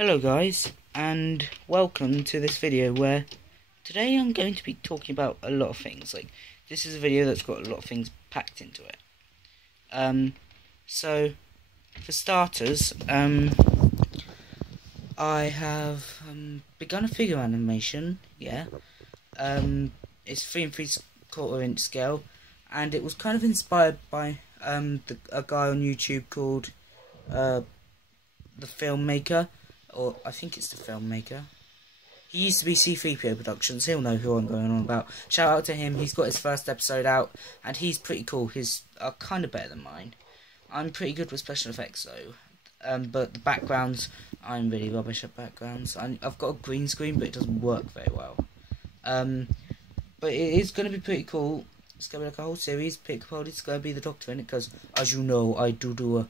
Hello guys, and welcome to this video where today I'm going to be talking about a lot of things. Like, this is a video that's got a lot of things packed into it. So for starters, I have begun a figure animation. It's 3 3/4 inch scale, and it was kind of inspired by a guy on YouTube called The Filmmaker. Or I think it's The Filmmaker. He used to be C3PO Productions. He'll know who I'm going on about. Shout out to him. He's got his first episode out, and he's pretty cool. His are kind of better than mine. I'm pretty good with special effects though. But the backgrounds, I'm really rubbish at backgrounds. I've got a green screen, but it doesn't work very well. But it is going to be pretty cool. It's going to be like a whole series. Peter Capaldi's going to be the Doctor in it, because as you know, I do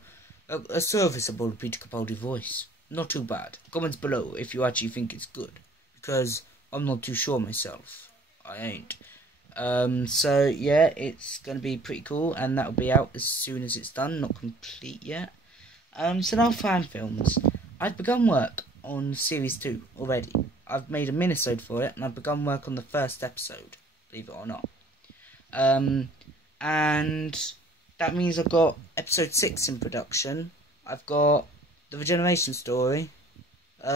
a serviceable Peter Capaldi voice. Not too bad. Comments below if you actually think it's good, because I'm not too sure myself. I ain't. So yeah, it's gonna be pretty cool, and that'll be out as soon as it's done. Not complete yet. So now fan films. I've begun work on series 2 already. I've made a minisode for it, and I've begun work on the first episode. Believe it or not. And that means I've got episode 6 in production. I've got The Regeneration Story,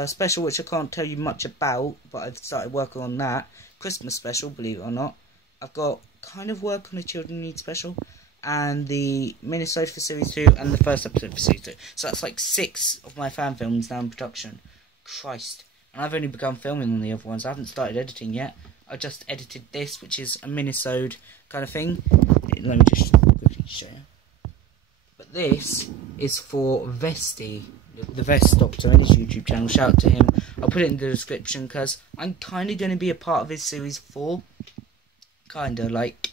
special which I can't tell you much about, but I've started working on that. Christmas special, believe it or not. I've got kind of work on a Children Need special, and the minisode for series 2, and the first episode for series 2. So that's like 6 of my fan films now in production. Christ. And I've only begun filming on the other ones. I haven't started editing yet. I just edited this, which is a minisode kind of thing. Let me just quickly show you. But this is for Vesty, the Vest Doctor, and his YouTube channel. Shout out to him. I'll put it in the description, because I'm kind of going to be a part of his series 4. Kinda, like,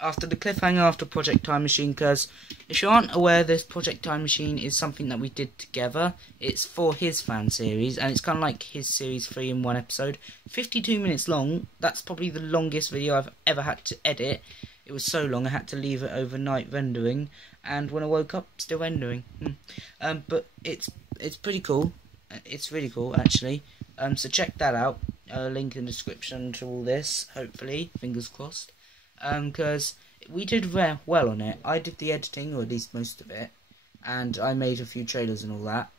after the cliffhanger after Project Time Machine, because if you aren't aware, this Project Time Machine is something that we did together. It's for his fan series, and it's kind of like his series 3 in one episode. 52 minutes long. That's probably the longest video I've ever had to edit. It was so long I had to leave it overnight rendering, and when I woke up, still rendering. But it's pretty cool. It's really cool, actually. So check that out. Link in the description to all this, hopefully. Fingers crossed. Because we did well on it. I did the editing, or at least most of it, and I made a few trailers and all that.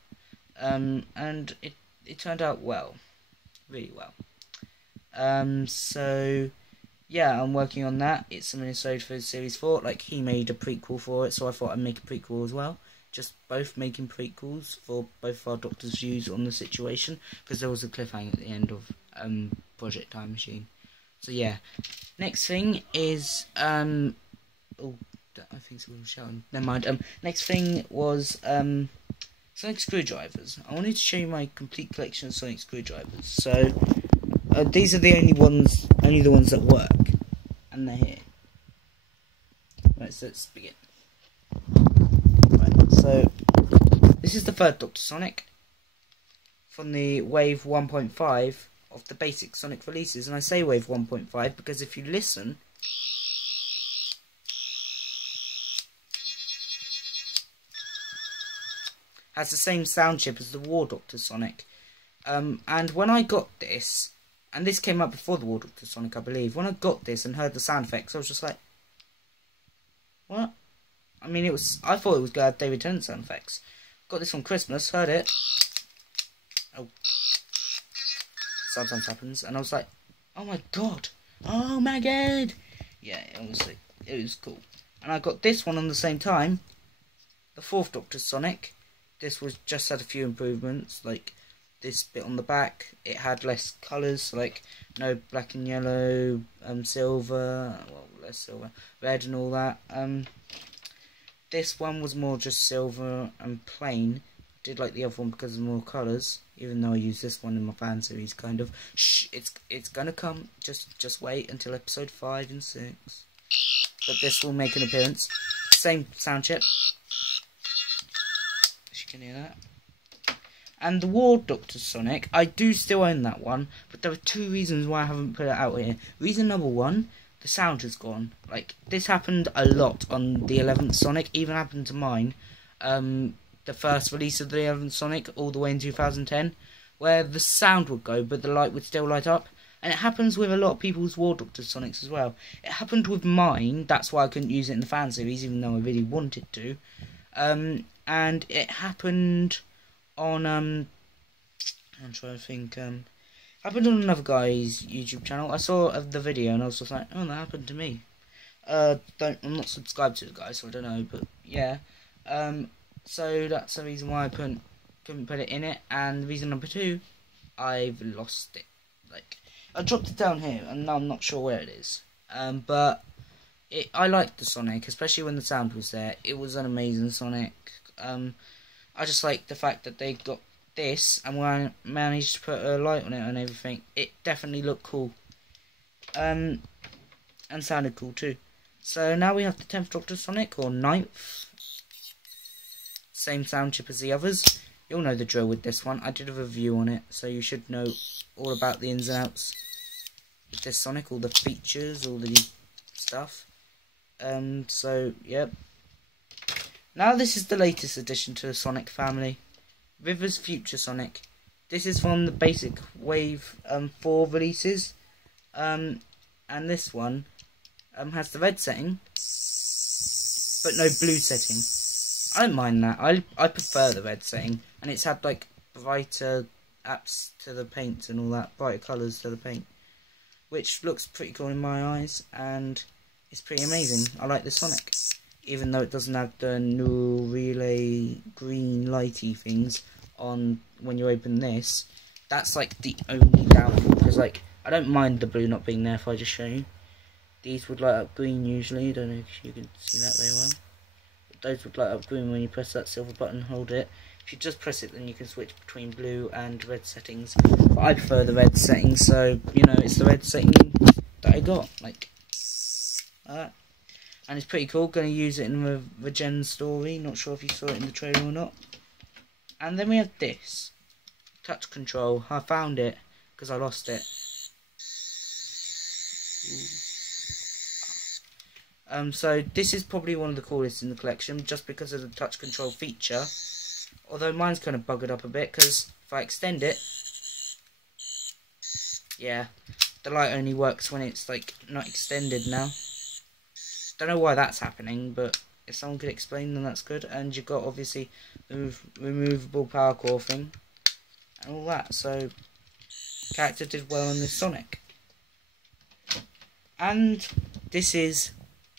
And it turned out well. Really well. So yeah, I'm working on that. It's a minisode for series 4. Like, he made a prequel for it, so I thought I'd make a prequel as well. Just both making prequels for both our Doctor's views on the situation, because there was a cliffhanger at the end of Project Time Machine. So yeah, next thing is oh, I think someone was shouting. Never mind. Next thing was Sonic screwdrivers. I wanted to show you my complete collection of Sonic screwdrivers. So these are the only the ones that work, and they're here. Right, so let's begin. Right, so this is the third Dr. Sonic from the Wave 1.5 of the basic Sonic releases, and I say Wave 1.5 because if you listen, has the same sound chip as the War Doctor Sonic. And when I got this, and this came out before the War Doctor Sonic, I believe. When I got this and heard the sound effects, I was just like, what? I mean, I thought it was going to have David Tennant sound effects. Got this on Christmas, heard it. Oh. Sometimes happens. And I was like, oh my god. Oh my god. Yeah, it was cool. And I got this one on the same time. The 4th Doctor Sonic. This was just had a few improvements, like this bit on the back. It had less colours, like no black and yellow, silver, well, less silver, red and all that. This one was more just silver and plain. I did like the other one because of more colours, even though I use this one in my fan series, kind of. Shh, it's gonna come. Just wait until episode 5 and 6. But this will make an appearance. Same sound chip. As you can hear that. And the War Doctor Sonic, I do still own that one, but there are 2 reasons why I haven't put it out here. Reason number 1, the sound has gone. Like, this happened a lot on the 11th Sonic, even happened to mine. The the first release of the 11th Sonic all the way in 2010, where the sound would go but the light would still light up. And it happens with a lot of people's War Doctor Sonics as well. It happened with mine, that's why I couldn't use it in the fan series, even though I really wanted to. And it happened on, I'm trying to think, happened on another guy's YouTube channel. I saw the video and I was just like, oh, that happened to me. I'm not subscribed to the guy, so I don't know, but yeah. So that's the reason why I couldn't put it in it, and reason number 2, I've lost it. Like, I dropped it down here, and now I'm not sure where it is. But I liked the Sonic, especially when the sound was there. It was an amazing Sonic. I just like the fact that they got this, and when I managed to put a light on it and everything, it definitely looked cool. And sounded cool too. So now we have the 10th Doctor Sonic, or 9th. Same sound chip as the others. You'll know the drill with this one. I did a review on it, so you should know all about the ins and outs with this Sonic, all the features, all the stuff. So, yep. Now this is the latest addition to the Sonic family. River's Future Sonic. This is from the basic Wave 4 releases. And this one has the red setting, but no blue setting. I don't mind that. I prefer the red setting, and it's had like brighter apps to the paint and all that, brighter colours to the paint, which looks pretty cool in my eyes, and it's pretty amazing. I like the Sonic, even though it doesn't have the new relay green lighty things on when you open this. That's like the only downfall, because like I don't mind the blue not being there if I just show you. These would light up green usually. Don't know if you can see that very well. Those would light up green when you press that silver button and hold it. If you just press it, then you can switch between blue and red settings. But I prefer the red settings, so, you know, it's the red setting that I got. Like that. And it's pretty cool. Going to use it in the Regen story. Not sure if you saw it in the trailer or not. And then we have this. Touch control. I found it because I lost it. So this is probably one of the coolest in the collection, just because of the touch control feature. Although mine's kind of buggered up a bit, because if I extend it, yeah, the light only works when it's like not extended now. Don't know why that's happening, but if someone could explain, then that's good. And you've got obviously the removable power core thing and all that. So character did well on this Sonic. And this is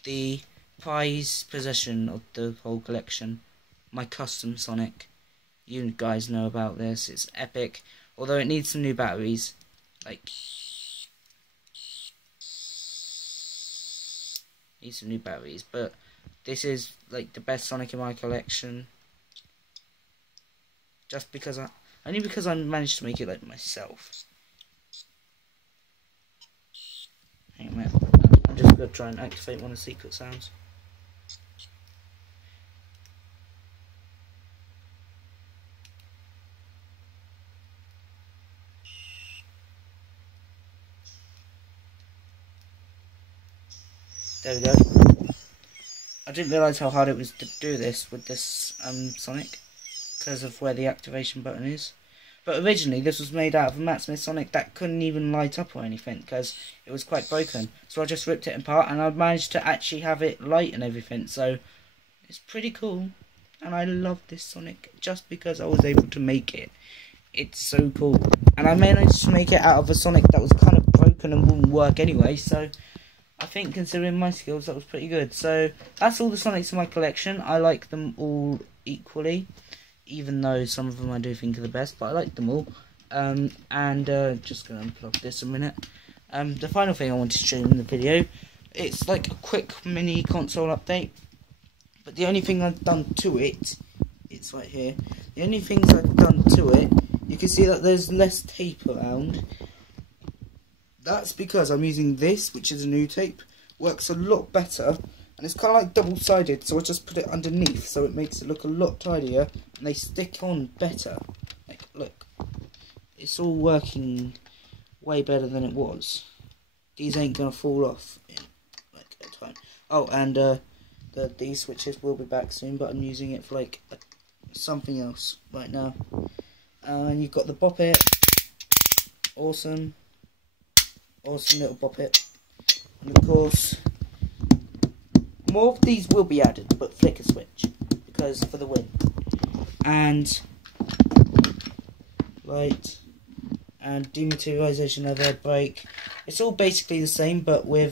the prize possession of the whole collection, my custom Sonic. You guys know about this. It's epic, although it needs some new batteries. Like, needs some new batteries, but this is like the best Sonic in my collection. Just because only because I managed to make it like myself. Hang on a minute. I'm just going to try and activate one of the secret sounds. There we go. I didn't realise how hard it was to do this with this Sonic, because of where the activation button is. But originally this was made out of a Matt Smith Sonic that couldn't even light up or anything, because it was quite broken. So I just ripped it apart, and I managed to actually have it light and everything. So it's pretty cool, and I love this Sonic just because I was able to make it. It's so cool, and I managed to make it out of a Sonic that was kind of broken and wouldn't work anyway. So I think, considering my skills, that was pretty good. So that's all the Sonics in my collection. I like them all equally, even though some of them I do think are the best, but I like them all. Just going to unplug this a minute. The final thing I wanted to show you in the video, it's like a quick mini console update, but the only thing I've done to it, it's right here, the only things I've done to it, you can see that there's less tape around. That's because I'm using this, which is a new tape, works a lot better. And it's kind of like double-sided, so I just put it underneath, so it makes it look a lot tidier, and they stick on better. Like, look, it's all working way better than it was. These ain't gonna fall off in like a time. Oh, and these switches will be back soon, but I'm using it for like something else right now. And you've got the Bop It. Awesome. Awesome little Bop It. And of course, more of these will be added, but flicker switch, because for the win. And light and dematerialization, leather, brake. It's all basically the same, but with